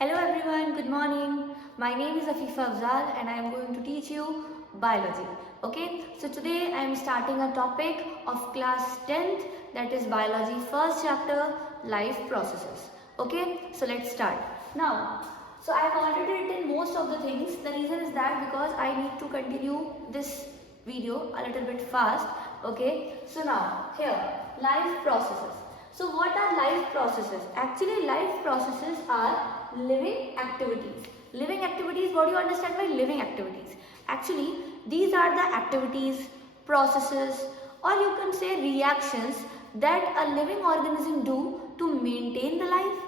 Hello everyone, good morning. My name is Afifa Afzal and I am going to teach you biology. Okay, so today I am starting a topic of class 10th, that is biology first chapter, life processes. Okay, so let's start. Now, so I have already written most of the things. The reason is that because I need to continue this video a little bit fast. Okay, so now here, life processes. So what are life processes? Actually, life processes are living activities. Living activities, what do you understand by living activities? Actually, these are the activities, processes, or you can say reactions that a living organism do to maintain the life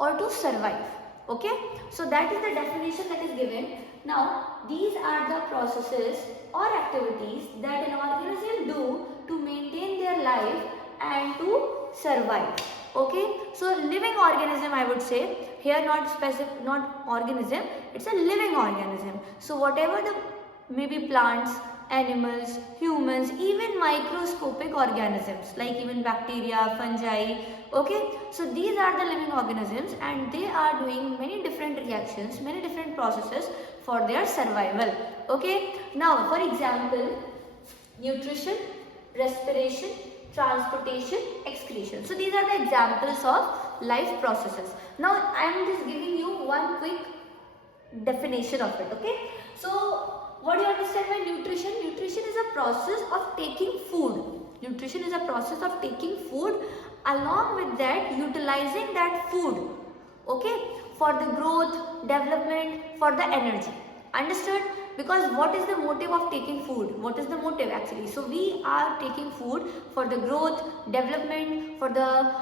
or to survive. Okay, so that is the definition that is given. Now, these are the processes or activities that an organism do to maintain their life and to survive. Okay, so living organism, I would say here, not specific, not organism, it's a living organism. So whatever the maybe plants, animals, humans, even microscopic organisms like even bacteria, fungi. Okay, so these are the living organisms and they are doing many different reactions, many different processes for their survival. Okay, now for example, nutrition, respiration, transportation, excretion. So these are the examples of life processes. Now I am just giving you one quick definition of it. Okay, so what do you understand by nutrition? Nutrition is a process of taking food. Nutrition is a process of taking food, along with that utilizing that food, okay, for the growth, development, for the energy. Understood? Because what is the motive of taking food? What is the motive actually? So we are taking food for the growth, development, for the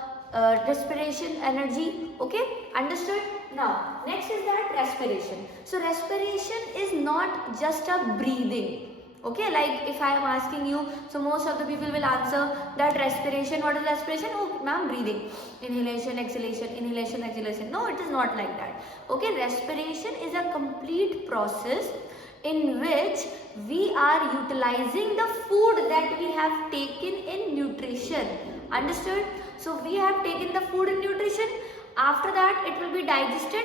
respiration, energy. Okay, understood? Now next is that respiration. So respiration is not just a breathing. Okay, like if I am asking you, so most of the people will answer that respiration. What is respiration? Oh ma'am, breathing, inhalation, exhalation, inhalation, exhalation. No, it is not like that. Okay, respiration is a complete process in which we are utilizing the food that we have taken in nutrition. Understood? So we have taken the food in nutrition. After that it will be digested,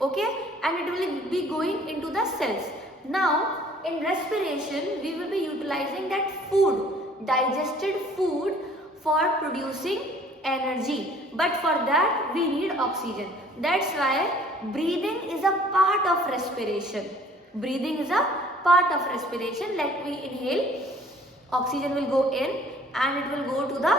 okay, and it will be going into the cells. Now in respiration we will be utilizing that food, digested food, for producing energy, but for that we need oxygen. That's why breathing is a part of respiration. Breathing is a part of respiration. Let me inhale, oxygen will go in and it will go to the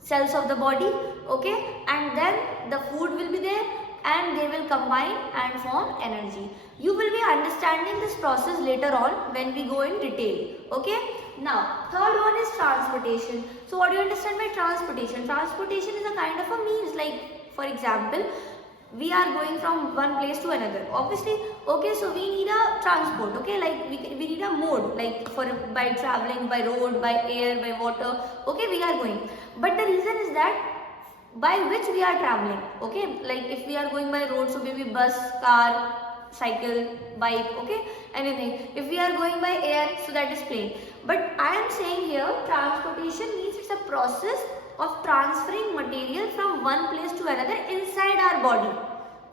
cells of the body, okay, and then the food will be there and they will combine and form energy. You will be understanding this process later on when we go in detail. Okay, now third one is transportation. So what do you understand by transportation? Transportation is a kind of a means, like for example, we are going from one place to another, obviously. Okay, so we need a transport, okay, like we need a mode, like for by traveling by road, by air, by water. Okay, we are going, but the reason is that by which we are traveling. Okay, like if we are going by road, so maybe bus, car, cycle, bike, okay, anything. If we are going by air, so that is plane. But I am saying here transportation means it's a process of transferring material from one place to another inside our body.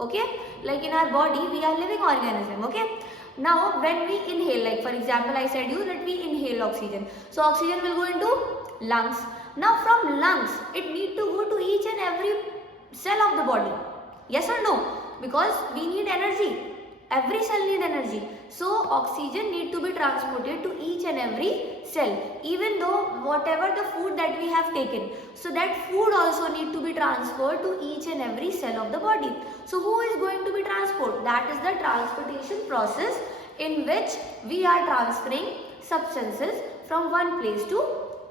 Okay, like in our body we are living organism. Okay, now when we inhale, like for example I said you that we inhale oxygen, so oxygen will go into lungs. Now from lungs it need to go to each and every cell of the body. Yes or no? Because we need energy. Every cell need energy. So oxygen need to be transported to each and every cell, even though whatever the food that we have taken. So that food also need to be transferred to each and every cell of the body. So who is going to be transported? That is the transportation process in which we are transferring substances from one place to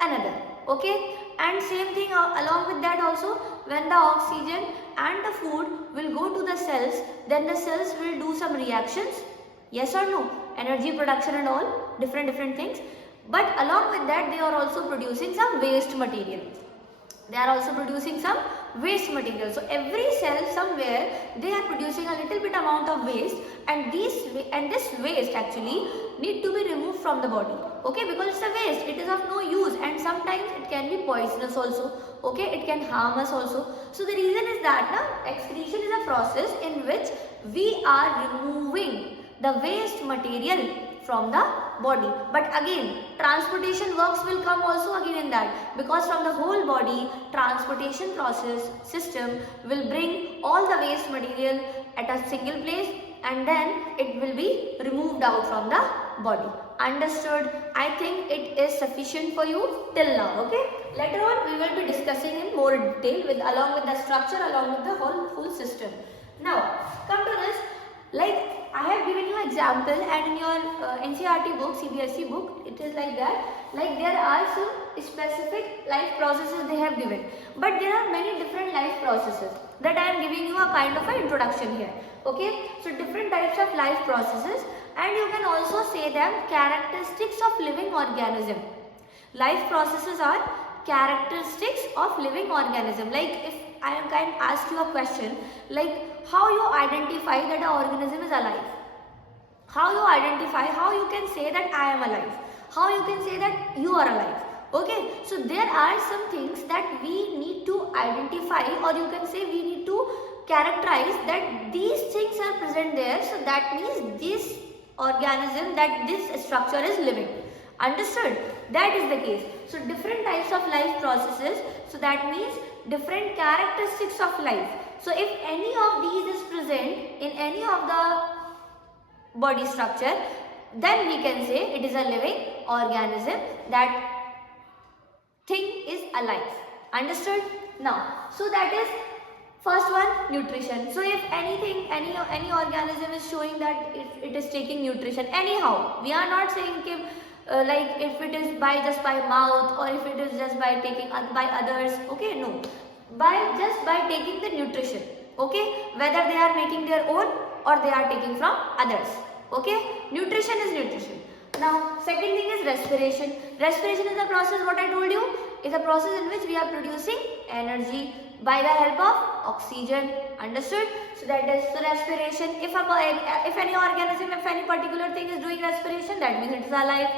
another. Okay, and same thing along with that also, when the oxygen and the food will go to the cells, then the cells will do some reactions. Yes or no? Energy production and all, different things. But along with that they are also producing some waste material. They are also producing some waste material. So every cell somewhere they are producing a little bit amount of waste, and this waste actually need to be removed from the body. Okay, because it's a waste, it is of no use, and sometimes it can be poisonous also. Okay, it can harm us also. So the reason is that excretion is a process in which we are removing the waste material from the body. But again, transportation works will come also again in that, because from the whole body transportation process system will bring all the waste material at a single place, and then it will be removed out from the body. Understood? I think it is sufficient for you till now. Okay, later on we will be discussing in more detail along with the structure, along with the whole system. Now come to this, like I have given you example, and in your NCERT book, CBSE book, it is like that. Like there are some specific life processes they have given, but there are many different life processes that I am giving you a kind of an introduction here. Okay, so different types of life processes, and you can also say them characteristics of living organism. Life processes are characteristics of living organism. Like if I can ask you a question, like how you identify that an organism is alive, how you identify, how you can say that I am alive, how you can say that you are alive. Okay, so there are some things that we need to identify, or you can say we need to characterize that these things are present there, so that means this organism, that this structure is living. Understood? That is the case. So different types of life processes, so that means different characteristics of life. So if any of these is present in any of the body structure, then we can say it is a living organism, that thing is alive. Understood? Now, so that is first one, nutrition. So if anything, any organism is showing that it is taking nutrition anyhow, we are not saying like if it is just by mouth, or if it is just by taking by others. Okay, no, just by taking the nutrition. Okay, whether they are making their own or they are taking from others. Okay, nutrition is nutrition. Now second thing is respiration. Respiration is a process, what I told you, is a process in which we are producing energy by the help of oxygen. Understood? So that is the respiration. If any organism, if any particular thing is doing respiration, that means it is alive.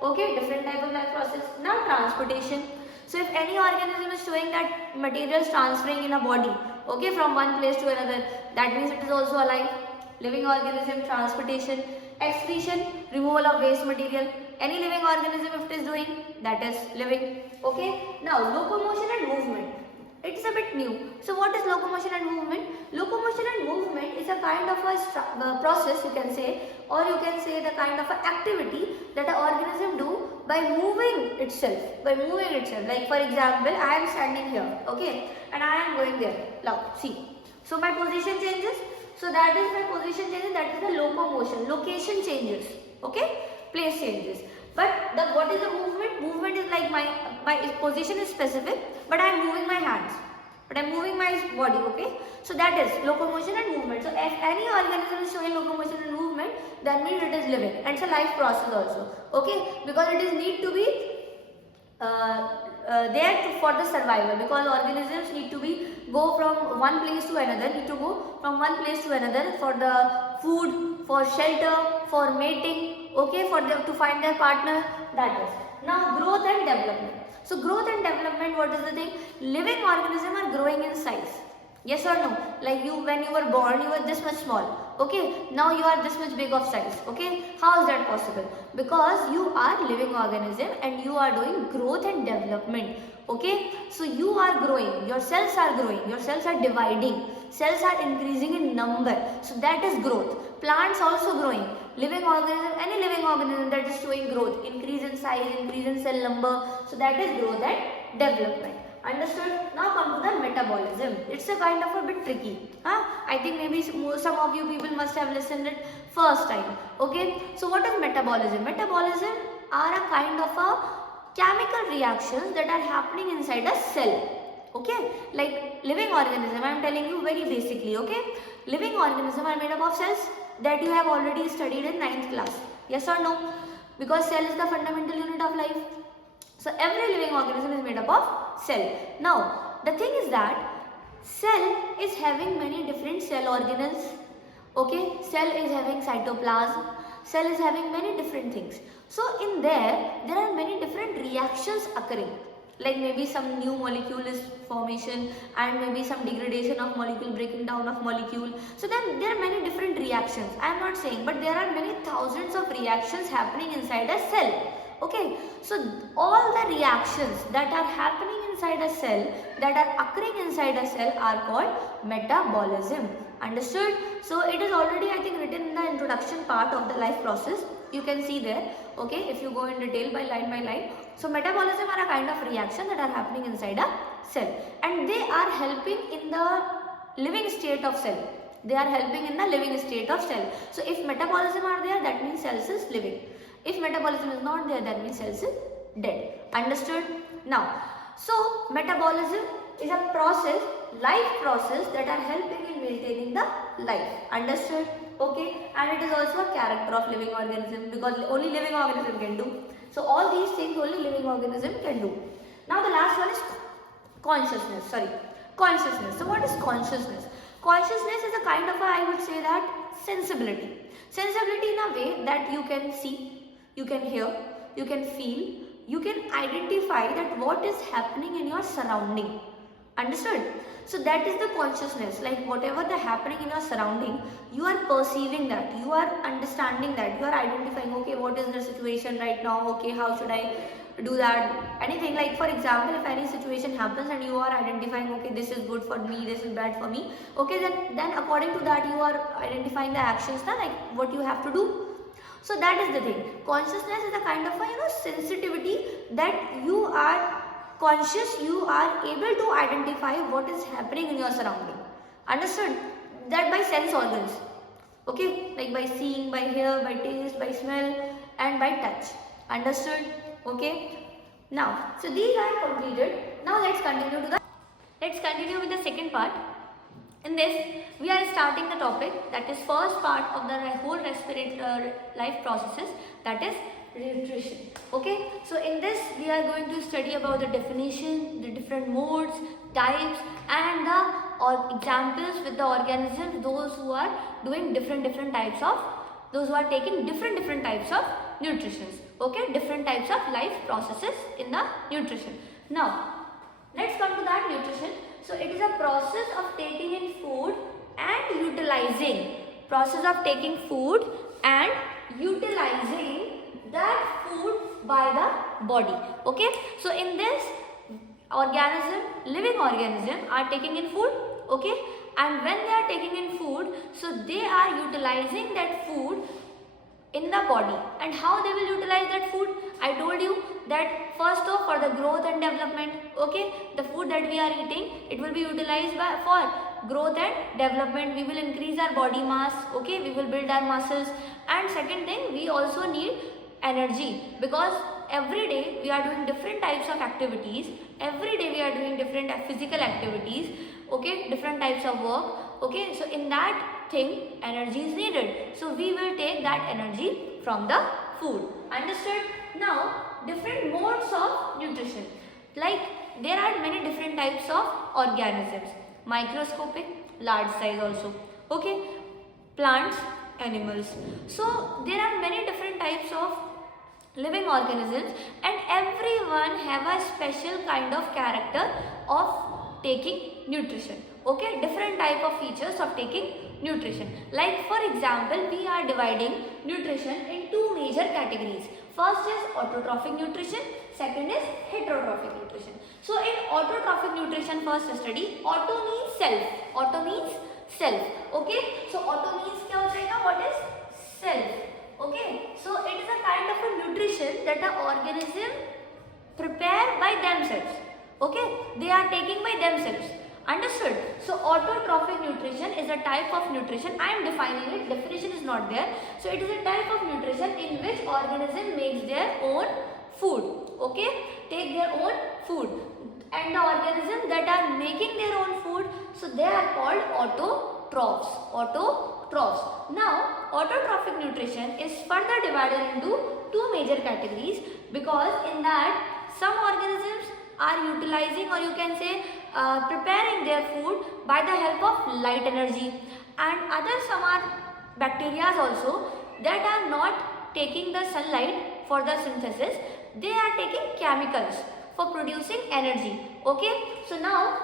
Okay, different type of life process. Now transportation. So if any organism is showing that material is transferring in a body, okay, from one place to another, that means it is also alive. Living organism. Transportation. Excretion, removal of waste material. Any living organism if it is doing, that is living. Okay. Now locomotion and movement. It's a bit new. So what is locomotion and movement? Locomotion and movement is a kind of a process, you can say, or you can say the kind of an activity that an organism do by moving itself. Like for example, I am standing here, okay, and I am going there. Now see. So my position changes. So that is my position changes. That is the locomotion. Location changes. Okay, place changes. But what is the movement? Movement is like my position is specific, but I am moving my hands, but I am moving my body. Okay, so that is locomotion and movement. So if any organism is showing locomotion and movement, that means it is living, and it's a life process also. Okay, because it is need to be for the survival, because organisms need to go from one place to another, for the food, for shelter, for mating, okay, to find their partner. That is. Now growth and development. So growth and development, what is the thing? Living organisms are growing in size. Yes or no? Like when you were born, you were this much small. Okay, now you are this much big of size. Okay, how is that possible? Because you are living organism and you are doing growth and development. Okay, so you are growing, your cells are growing, your cells are dividing, cells are increasing in number. So that is growth. Plants also growing. Living organism, any living organism that is showing growth, increase in size, increase in cell number. So that is growth and development. Understood? Now come to the metabolism. It's a kind of a bit tricky. I think maybe some of you people must have listened it first time. Okay. So what is metabolism? Metabolism are a kind of a chemical reactions that are happening inside a cell. Okay. Like living organism, I am telling you very basically. Okay. Living organism are made up of cells that you have already studied in 9th class. Yes or no? Because cell is the fundamental unit of life. So every living organism is made up of cell. Now the thing is that Cell is having many different cell organelles. Okay, cell is having cytoplasm, cell is having many different things. So in there are many different reactions occurring. Like maybe some new molecule is formation and maybe some degradation of molecule, breaking down of molecule. So then there are many different reactions. I am not saying, but there are many thousands of reactions happening inside a cell. Okay, so all the reactions that are happening inside a cell, that are occurring inside a cell are called metabolism. Understood? So it is already, I think, written in the introduction part of the life process. You can see there. Okay, if you go in detail by line. So metabolism are a kind of reaction that are happening inside a cell, and they are helping in the living state of cell. They are helping in the living state of cell. So if metabolism are there, that means cells is living. If metabolism is not there, that means cells is dead. Understood? Now, so metabolism is a process, life process, that are helping in maintaining the life. Understood? Okay, and it is also a character of living organism, because only living organism can do. So all these things only living organism can do. Now the last one is consciousness. Consciousness. So what is consciousness? Consciousness is a kind of I would say that sensibility. Sensibility in a way that you can see, you can hear, you can feel, you can identify that what is happening in your surrounding. Understood? So that is the consciousness, like whatever the happening in your surrounding, you are perceiving that, you are understanding that, you are identifying, okay, what is the situation right now, okay, how should I do that, anything. Like for example, if any situation happens and you are identifying, okay, this is good for me, this is bad for me, okay, then according to that you are identifying the actions, like what you have to do. So that is the thing. Consciousness is a kind of a sensitivity, that you are conscious, you are able to identify what is happening in your surrounding. Understood? That by sense organs. Okay, like by seeing, by hear, by taste, by smell, and by touch. Understood? Okay. Now, so these are completed. Now let's continue with the second part. In this, we are starting the topic, that is first part of the whole respiratory life processes, that is nutrition. Okay, so in this we are going to study about the definition, the different modes, types, and the examples with the organisms, those who are doing different types of, those who are taking different types of nutrition. Okay, different types of life processes in the nutrition. Now let's come to that nutrition. So it is a process of taking in food and utilizing, that food by the body. Okay, so in this living organism are taking in food. Okay, and when they are taking in food, so they are utilizing that food in the body. And how they will utilize that food? I told you that first off, for the growth and development. Okay, the food that we are eating, it will be utilized for growth and development. We will increase our body mass. Okay, we will build our muscles. And second thing, we also need energy, because every day we are doing different types of activities, every day we are doing different physical activities, okay, different types of work. Okay, so in that thing energy is needed, so we will take that energy from the food. Understood? Now different modes of nutrition, like there are many different types of organisms, microscopic, large size also, okay, plants, animals. So there are many different types of living organisms, and everyone have a special kind of character of taking nutrition. Okay, different type of features of taking nutrition. Like for example, we are dividing nutrition in two major categories. First is autotrophic nutrition, second is heterotrophic nutrition. So in autotrophic nutrition, first study, auto means self. Okay, so auto means क्या हो जाएगा? What is self? Okay, so it is a kind of a nutrition that the organism prepare by themselves. Okay, they are taking by themselves. Understood? So autotrophic nutrition is a type of nutrition. I am defining it, definition is not there. So it is a type of nutrition in which organism makes their own food. Okay, take their own food, and the organisms that are making their own food, so they are called autotrophs. Now autotrophic nutrition is further divided into two major categories, because in that some organisms are utilizing, or you can say preparing their food by the help of light energy. And other some are bacteria also that are not taking the sunlight for the synthesis. They are taking chemicals for producing energy. Okay, so now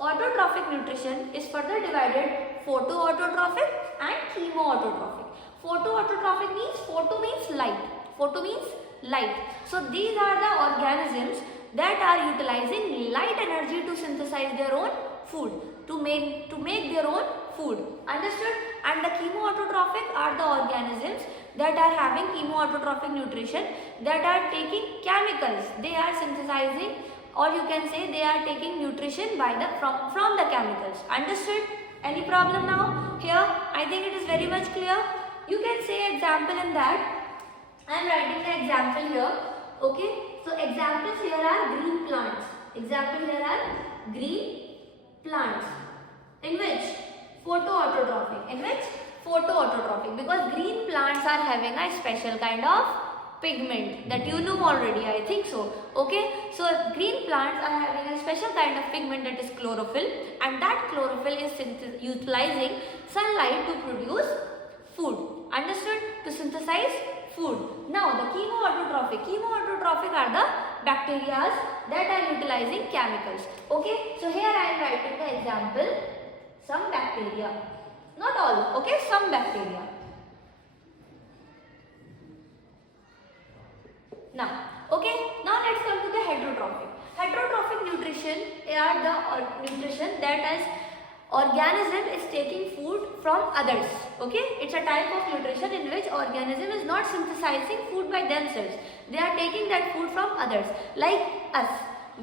autotrophic nutrition is further divided photoautotrophic and chemoautotrophic. Photoautotrophic means photo means light. Photo means light. So these are the organisms that are utilizing light energy to synthesize their own food, to make their own food. Understood? And the chemoautotrophic are the organisms that are having chemoautotrophic nutrition, that are taking chemicals. They are synthesizing, or you can say they are taking nutrition by the from the chemicals. Understood? Any problem now? Here I think it is very much clear. You can say example in that. I am writing the example here. Okay, so examples here are green plants. Example here are green plants. In which photoautotrophic. In which photoautotrophic, because green plants are having a special kind of pigment that you know already, I think so. Okay, so green plants are having a special kind of pigment, that is chlorophyll, and that chlorophyll is utilizing sunlight to produce food. Understood? To synthesize food. Now the chemoautotrophic are the bacteria that are utilizing chemicals. Okay, so here I am writing the example, some bacteria, not all. Okay, some bacteria. Now, okay, now let's come to the heterotrophic. Heterotrophic nutrition are the nutrition that is organism is taking food from others. Okay, it's a type of nutrition in which organism is not synthesizing food by themselves. They are taking that food from others. Like us,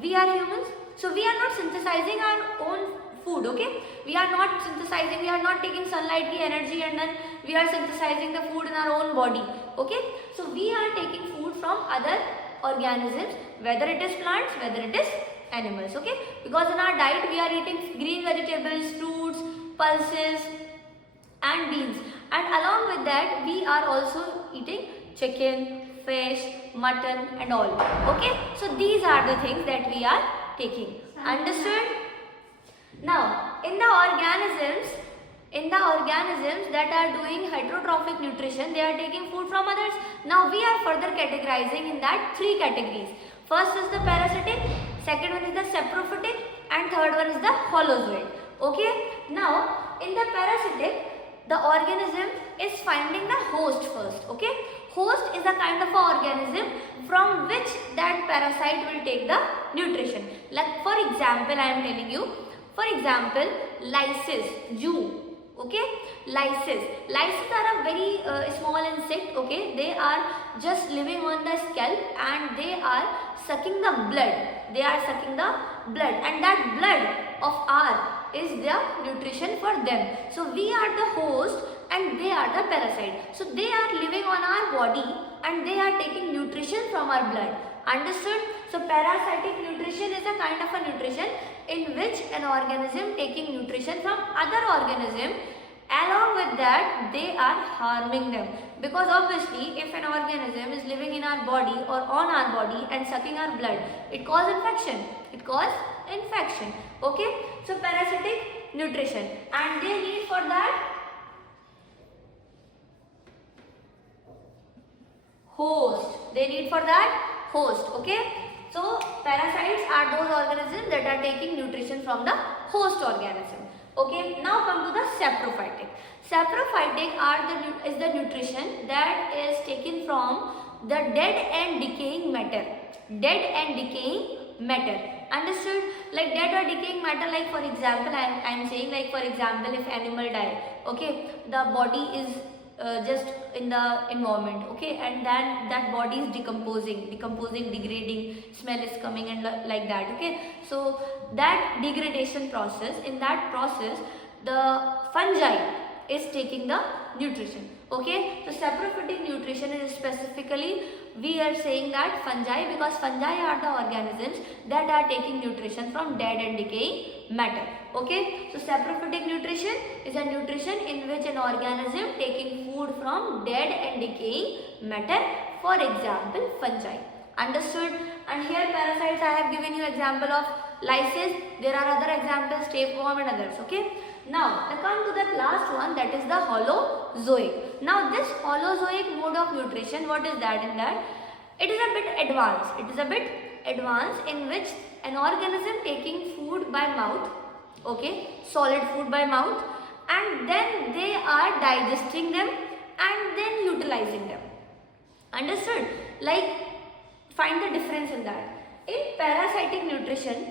we are humans, so we are not synthesizing our own food. Okay, we are not synthesizing, we are not taking sunlight ki energy and then we are synthesizing the food in our own body. Okay, so we are taking food from other organisms, whether it is plants, whether it is animals. Okay, because in our diet we are eating green vegetables, fruits, pulses and beans, and along with that we are also eating chicken, fish, mutton and all. Okay, so these are the things that we are taking. Understood? Now in the organisms that are doing heterotrophic nutrition, they are taking food from others. Now we are further categorizing in that three categories. First is the parasitic, second one is the saprophytic, and third one is the holozoid. Okay, now in the parasitic, the organism is finding the host first. Okay, host is a kind of a organism from which that parasite will take the nutrition. Like for example, I am telling you, for example, lices, Jew. Okay, lices are a very small insect. Okay, they are just living on the scalp and they are sucking the blood. They are sucking the blood, and that blood of our is the nutrition for them. So we are the host and they are the parasite. So they are living on our body and they are taking nutrition from our blood. Understood? So parasitic nutrition is a kind of a nutrition in which an organism taking nutrition from other organism, along with that they are harming them, because obviously if an organism is living in our body or on our body and sucking our blood, it causes infection. Okay, so parasitic nutrition, and they need for that host. Okay, so parasites are those organisms that are taking nutrition from the host organism. Okay, now come to the saprophytic. Saprophytic is the nutrition that is taken from the dead and decaying matter. Understood? Like dead or decaying matter, like for example, I am saying, like for example, if animal die, okay, the body is just in the environment, okay, and then that body is decomposing, degrading, smell is coming and like that. Okay, so that degradation process, in that process the fungi is taking the nutrition. Okay, so saprophytic nutrition is specifically, we are saying that fungi, because fungi are the organisms that are taking nutrition from dead and decaying matter. Okay, so saprophytic nutrition is a nutrition in which an organism taking food from dead and decaying matter, for example fungi. Understood? And here parasites, I have given you example of lices. There are other examples, tapeworm and others. Okay. Now, I come to the last one, that is the holozoic. Now, this holozoic mode of nutrition, what is that in that? It is a bit advanced. It is a bit advanced in which an organism taking food by mouth, okay, solid food by mouth, and then they are digesting them and then utilizing them. Understood? Like, find the difference in that. In parasitic nutrition,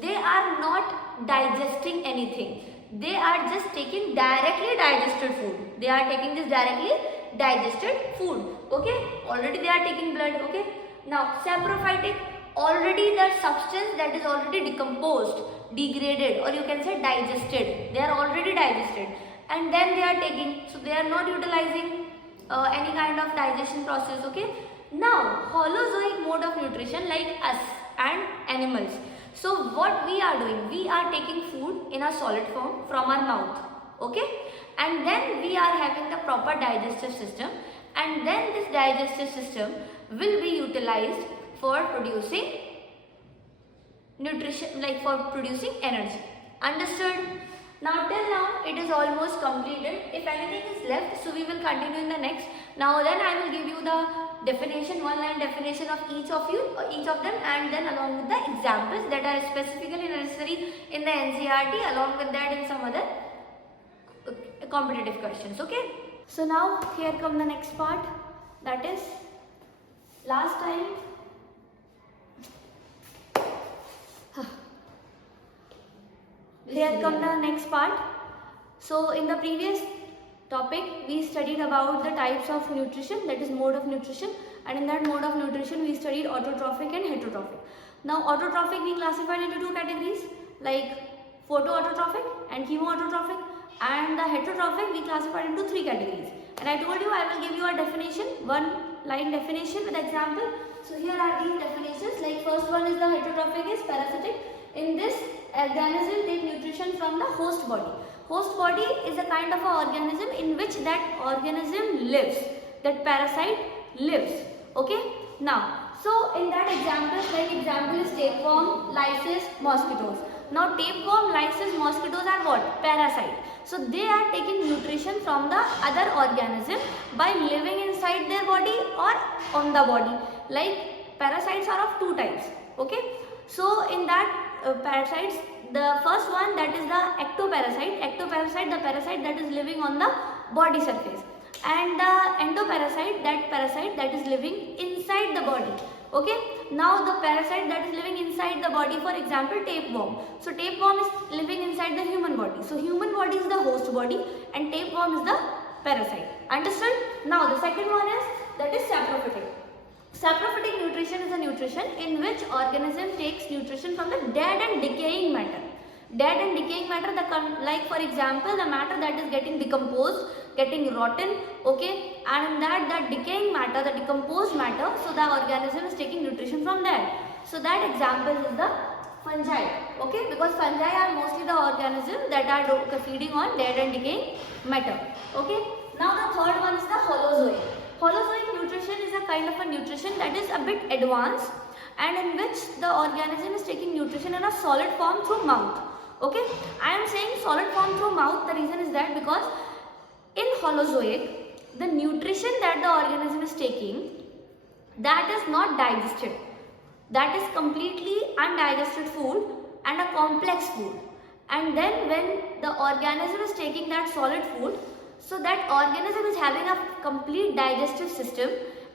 they are not digesting anything. They are just taking directly digested food. They are taking this directly digested food. Okay? Already they are taking blood. Okay? Now, saprophytic, already the substance that is already decomposed, degraded, or you can say digested. They are already digested. And then they are taking, so they are not utilizing any kind of digestion process. Okay? Now, holozoic mode of nutrition like us and animals. So, what we are doing? We are taking food in a solid form from our mouth. Okay? And then we are having the proper digestive system. And then this digestive system will be utilized for producing nutrition, like for producing energy. Understood? Now till now it is almost completed. If anything is left, so we will continue in the next. Now then I will give you the definition, one line definition of each of them, and then along with the examples that are specifically necessary in the NCERT, along with that in some other competitive questions. Okay. So now here come the next part, that is last time. Here come the next part. So in the previous topic we studied about the types of nutrition, that is mode of nutrition, and in that mode of nutrition we studied autotrophic and heterotrophic. Now autotrophic we classified into two categories, like photoautotrophic and chemoautotrophic, and the heterotrophic we classified into three categories. And I told you I will give you a definition, one line definition with example. So here are these definitions. Like first one is the heterotrophic is parasitic. In this, organism take nutrition from the host body. Host body is a kind of a organism in which that organism lives, that parasite lives. Okay. Now, so in that example, like example is tapeworm, lices, mosquitoes. Now tapeworm, lices, mosquitoes are what? Parasite. So they are taking nutrition from the other organism by living inside their body or on the body. Like parasites are of two types. Okay. So in that parasites, the first one, that is the ectoparasite. Ectoparasite, the parasite that is living on the body surface, and the endoparasite, that parasite that is living inside the body. Okay. Now the parasite that is living inside the body, for example tapeworm. So tapeworm is living inside the human body. So human body is the host body and tapeworm is the parasite. Understood? Now the second one is, that is saprophytic. Saprophytic nutrition is a nutrition in which organism takes nutrition from the dead and decaying matter. Dead and decaying matter, like for example the matter that is getting decomposed, getting rotten, okay, and in that decaying matter, the decomposed matter, so the organism is taking nutrition from that. So that example is the fungi, okay, because fungi are mostly the organisms that are feeding on dead and decaying matter. Okay. Now the third one is the holozoic. Holozoic nutrition is a kind of a nutrition that is a bit advanced and in which the organism is taking nutrition in a solid form through mouth. Okay, I am saying solid form through mouth. The reason is that because in holozoic, the nutrition that the organism is taking, that is not digested. That is completely undigested food and a complex food. And then when the organism is taking that solid food, so that organism is having a complete digestive system,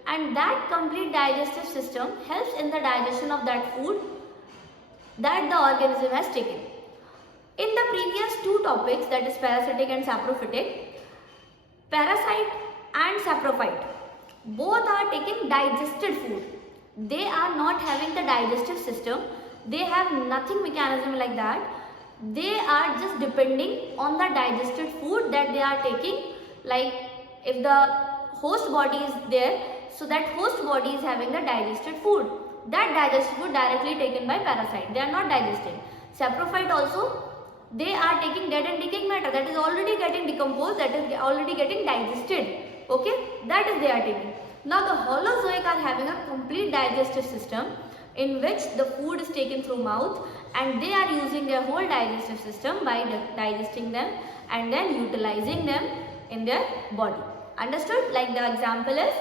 and that complete digestive system helps in the digestion of that food that the organism has taken. In the previous two topics, that is parasitic and saprophytic, parasite and saprophyte, both are taking digested food. They are not having the digestive system. They have nothing mechanism like that. They are just depending on the digested food that they are taking. Like if the host body is there, so that host body is having the digested food. That digested food directly taken by parasite. They are not digesting. Saprophyte also, they are taking dead and decaying matter that is already getting decomposed, that is already getting digested. Okay, that is they are taking. Now the holozoic are having a complete digestive system in which the food is taken through mouth and they are using their whole digestive system by digesting them and then utilizing them in their body. Understood? Like the example is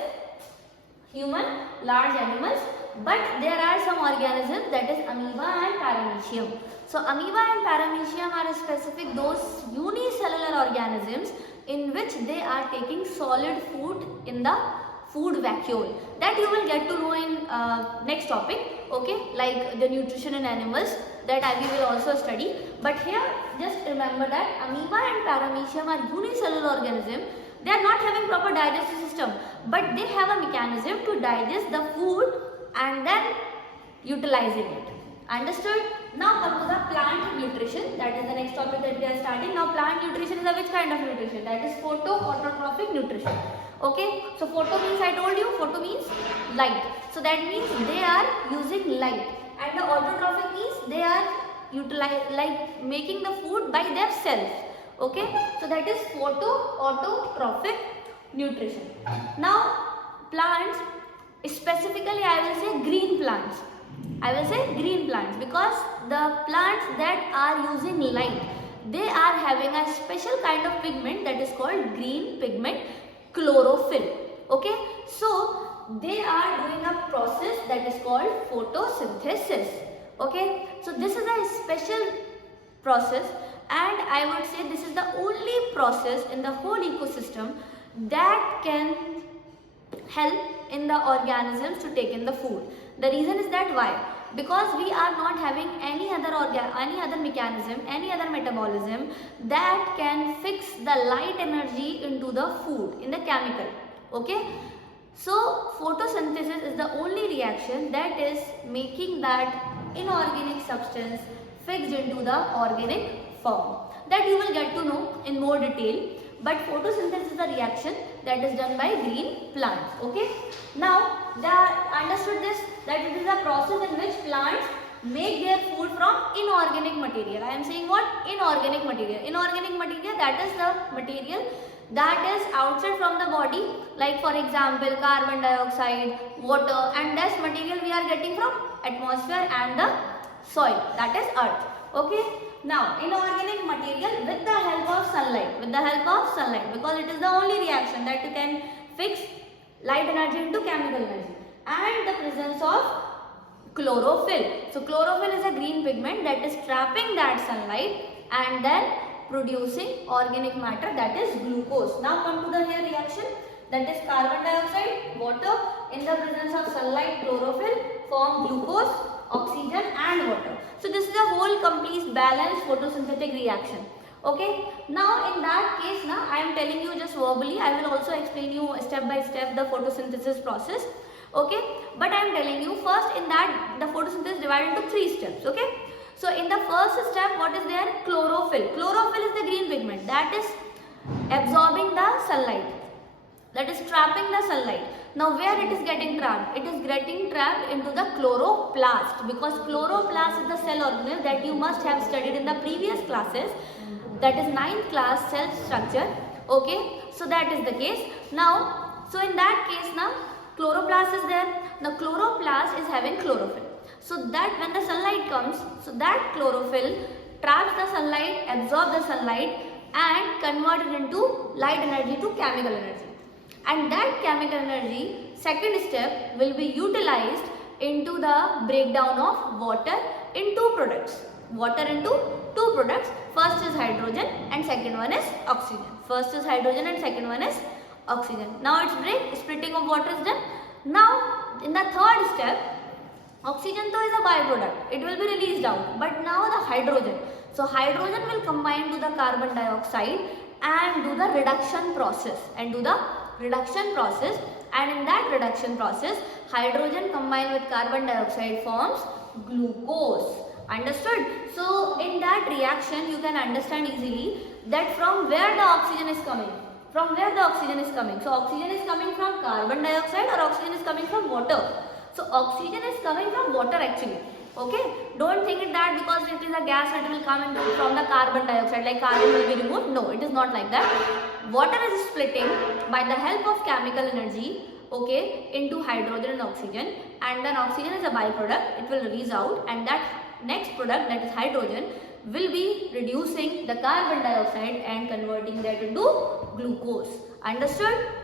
human, large animals, but there are some organisms, that is amoeba and paramecium. So amoeba and paramecium are specific those unicellular organisms in which they are taking solid food in the food vacuole. That you will get to know in next topic, okay, like the nutrition in animals, that we will also study. But here just remember that amoeba and paramecium are unicellular organisms. They are not having proper digestive system, but they have a mechanism to digest the food and then utilizing it. Understood? Now come to the plant nutrition. That is the next topic that we are starting. Now plant nutrition is a which kind of nutrition? That is photoautotropic nutrition. Okay. So photo means, I told you, photo means light. So that means they are using light. And the autotrophic means they are like making the food by themselves. Okay. So that is photoautotropic nutrition. Now plants, specifically I will say green plants. I will say green plants because the plants that are using light, they are having a special kind of pigment that is called green pigment, chlorophyll. Okay, so they are doing a process that is called photosynthesis. Okay, so this is a special process, and I would say this is the only process in the whole ecosystem that can help in the organisms to take in the food. The reason is that why? Because we are not having any other mechanism, any other metabolism that can fix the light energy into the food, in the chemical. Okay, so photosynthesis is the only reaction that is making that inorganic substance fixed into the organic form. That you will get to know in more detail. But photosynthesis is a reaction that is done by green plants. Okay. Now, understood this, that it is a process in which plants make their food from inorganic material. I am saying what? Inorganic material. Inorganic material, that is the material that is outside from the body, like for example carbon dioxide, water, and this material we are getting from atmosphere and the soil, that is earth. Okay. Now, inorganic material with the help of sunlight, because it is the only reaction that you can fix light energy into chemical energy, and the presence of chlorophyll. So, chlorophyll is a green pigment that is trapping that sunlight and then producing organic matter, that is glucose. Now, come to the here reaction, that is carbon dioxide, water, in the presence of sunlight, chlorophyll form glucose, oxygen and water. So this is a whole complete balanced photosynthetic reaction. Okay. Now in that case, now I am telling you just verbally. I will also explain you step by step the photosynthesis process. Okay. But I am telling you first, in that the photosynthesis is divided into 3 steps. Okay. So in the first step, what is there? Chlorophyll. Chlorophyll is the green pigment that is absorbing the sunlight, that is trapping the sunlight. Now where it is getting trapped? It is getting trapped into the chloroplast, because chloroplast is the cell organelle that you must have studied in the previous classes, that is 9th class cell structure. Okay, so that is the case. Now, so in that case now chloroplast is there. Now chloroplast is having chlorophyll. So that when the sunlight comes, so that chlorophyll traps the sunlight, absorbs the sunlight and convert it into light energy to chemical energy. And that chemical energy, second step, will be utilized into the breakdown of water in 2 products. Water into 2 products. First is hydrogen and second one is oxygen. First is hydrogen and second one is oxygen. Now it's splitting of water is done. Now in the third step, oxygen though is a byproduct. It will be released out. But now the hydrogen. So hydrogen will combine to the carbon dioxide and do the reduction process. And in that reduction process, hydrogen combined with carbon dioxide forms glucose. Understood? So in that reaction you can understand easily that from where the oxygen is coming. So oxygen is coming from carbon dioxide or oxygen is coming from water. So oxygen is coming from water actually. Okay, don't think it that because it is a gas it will come into from the carbon dioxide, like carbon will be removed. No, it is not like that. Water is splitting by the help of chemical energy, okay, into hydrogen and oxygen, and then oxygen is a byproduct, it will release out, and that next product, that is hydrogen, will be reducing the carbon dioxide and converting that into glucose. Understood?